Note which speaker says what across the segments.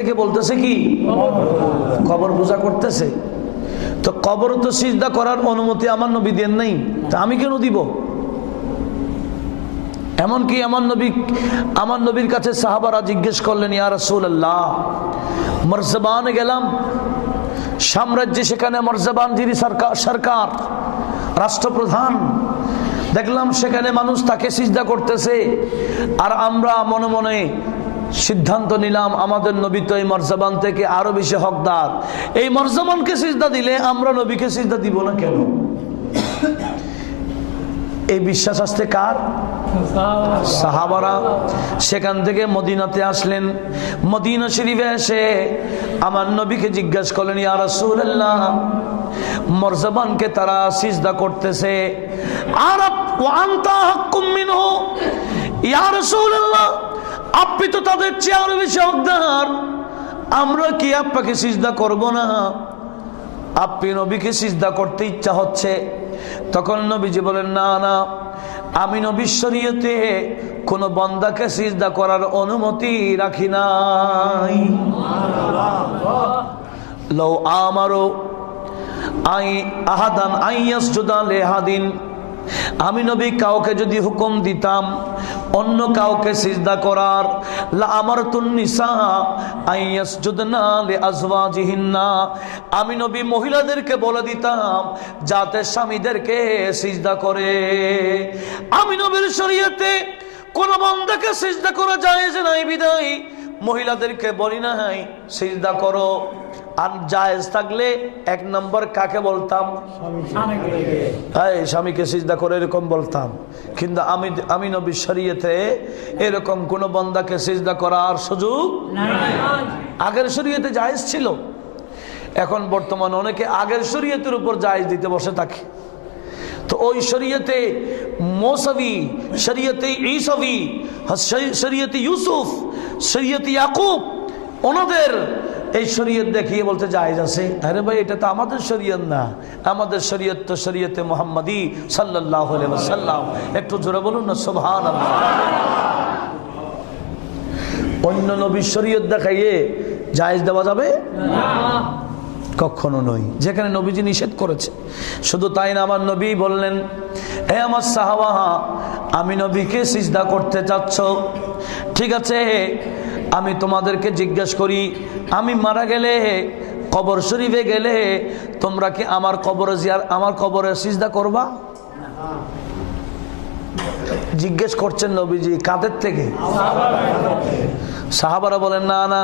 Speaker 1: থেকে বলতেছে কি? কবর পূজা করতেছে। তো কবর তো সিজদা করার অনুমতি আমার নবী দেন নাই। তা আমি কেন দিব? এমনকি আমার নবী, আমার নবীর কাছে সাহাবারা জিজ্ঞেস করলেন, ইয়া রাসূলুল্লাহ, মরজবানে গেলাম। সাম্রাজ্যে সেখানে মরজবান যিনি সরকার সরকার, রাষ্ট্রপ্রধান, দেখলাম সেখানে মানুষ তাকে সিজদা করতেছে। আর আমরা মনে মনে সিদ্ধান্ত নিলাম, আমাদের নবী তো এই মর্যাবান থেকে আরও বেশি হকদার। এই মর্যাবানকে সিজদা দিলে আমরা নবীকে সিজদা দিব না কেন? এই বিশ্বাস আসতে কার? সাহাবারা। সেখান থেকে মদিনাতে আসলেন। মদিনা শরীফে এসে আমার নবীকে জিজ্ঞাসা করলেন, ইয়া রাসূলুল্লাহ, মরজাবানকে তারা সিজদা করতেছে। আর ওয়ান্তা হাক্কুম মিনহু। ইয়া রাসূলুল্লাহ আপনি তো তাদের চেয়ে বেশি হকদার আমরা কি আপনাকে সিজদা করব না? আপনি নবীকে সিজদা করতে ইচ্ছা হচ্ছে। তখন নবীজি বলেন, না না, আমি নবীর শরীয়তে কোন বন্দাকে সিজদা করার অনুমতি রাখি নাই। লও আমারও আই আহাদান আইয়াস জুদা লেহাদিন আমি নবী কাউকে যদি হুকুম দিতাম, অন্য কাউকে সিজদা করার। আমার আমি নবী মহিলাদেরকে বলে দিতাম, যাতে স্বামীদেরকে সিজদা করে। আমি নবীর শরীয়তে কোন বন্দাকে সিজদা করা যায় যে নাই, বিদায়। মহিলাদেরকে বলি নাই সিজদা করো। আর জায়েজ থাকলে এক নম্বর কাকে বলতাম? এই স্বামীকে সিজদা করে এরকম বলতাম। কিন্তু আমি আমি নবী শরীয়তে এরকম কোন বন্দাকে সিজদা করার সুযোগ আগের শরীয়তে জায়েজ ছিল। এখন বর্তমানে অনেকে আগের শরীয়তের উপর জায়েজ দিতে বসে থাকে। তো ওই শরীয়তে মৌসবি, শরীয়তে ঈসবি শরীয়তে ইউসুফ, শরীয়তে ইয়াকুব, ওনাদের এই শরীয়ত দেখিয়ে বলতে জায়েজ আছে। আরে ভাই, এটা তো আমাদের শরীয়ত না। আমাদের শরীয়ত তো শরীয়তে মোহাম্মদী সাল্লাহ সাল্লাম একটু জোরে বলুন না সোভান অন্য নবীর শরীয়ত দেখাইয়ে জায়েজ দেওয়া যাবে? কখনো নই। যেখানে নবীজি নিষেধ করেছে। শুধু তাই না আমার নবী বললেন হে আমার সাহাবাহা আমি নবীকে সিজদা করতে চাচ্ছ। ঠিক আছে হে আমি তোমাদেরকে জিজ্ঞেস করি, আমি মারা গেলে হে কবর শরীফে গেলে তোমরা কি আমার কবরে জিয়ার আমার কবরে সিজদা করবা? জিজ্ঞেস করছেন নবীজি, কাদের থেকে? সাহাবারা বলেন, না না।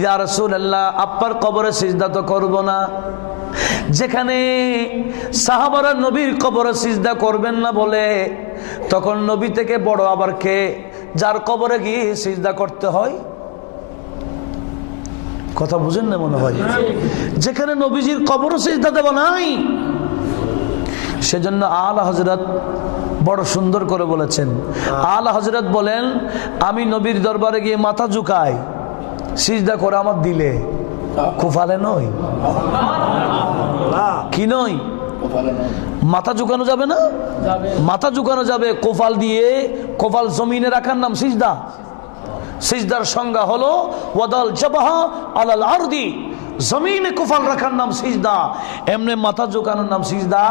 Speaker 1: ইয়া রাসূলুল্লাহ, আব্বার কবরে সিজদা তো করব না। যেখানে সাহাবারা নবীর কবরে সিজদা করবেন না বলে, তখন নবী থেকে বড় আবার কে? যার কবরে গিয়ে সিজদা করতে হয়? কথা বুঝেন না মনে হয়? যেখানে নবীজির কবরও সিজদা দেব নাই, সেজন্য আল হজরত বড় সুন্দর করে বলেছেন। আল হজরত বলেন আমি নবীর দরবারে গিয়ে মাথা ঝুঁকাই সিজদা করে আমার দিলে। কুফালে নই। কি নই? মাথা ঝুঁকানো যাবে না? মাথা ঝুঁকানো যাবে কোফাল দিয়ে কোফাল জমিনে রাখার নাম সিজদা। সিজদার সংজ্ঞা হলো ওয়াদাল জবাহা আলাল আরদি। জমিনে কোফাল রাখার নাম সিজদা। এমনি মাথা ঝুঁকানোর নাম সিজদা?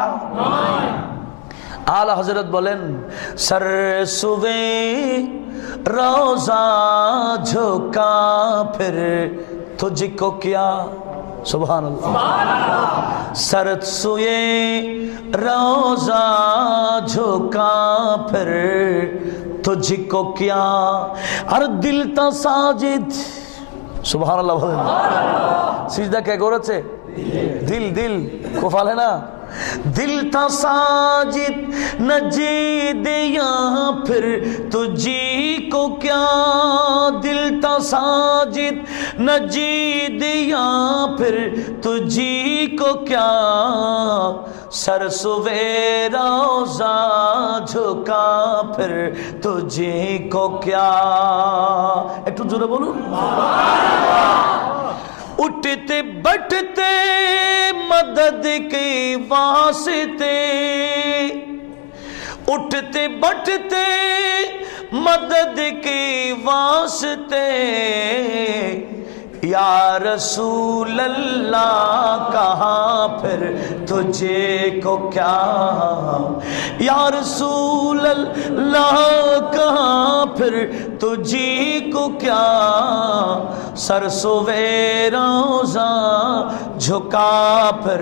Speaker 1: আল হজরত বলেন সর সুবে রোজা ঝোকা ফির তুঝকো কিয়া? সুবহান সর সুয়ে রোজা ঝোকা ফির তুঝকো কিয়া? আর দিল তা সাজিদ। সুবহান আল্লাহ বলেন সিজদা কে করেছে? দিল দিল। কোফাল না? دل تھا ساجد نہ جی دے یہاں پھر تجھی کو کیا؟ دل تھا ساجد نہ جی دے یہاں پھر تجھی کو کیا؟ سر سویرا جھکا پھر تجھی کو کیا؟ ایک تو جورے بولو۔ اٹھتے بٹھتے مدد کے واسطے اٹھتے بٹتے مدد کے واسطے یا رسول اللہ، کہاں پھر تجھے کو کیا یا رسول اللہ، کہاں پھر تجھی کو کیا سر سوے روزاں جھکا پھر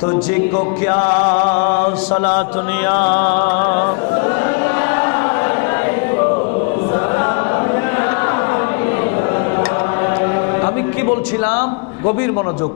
Speaker 1: تجھے کو کیا سلا دنیا বলছিলাম গভীর মনোযোগ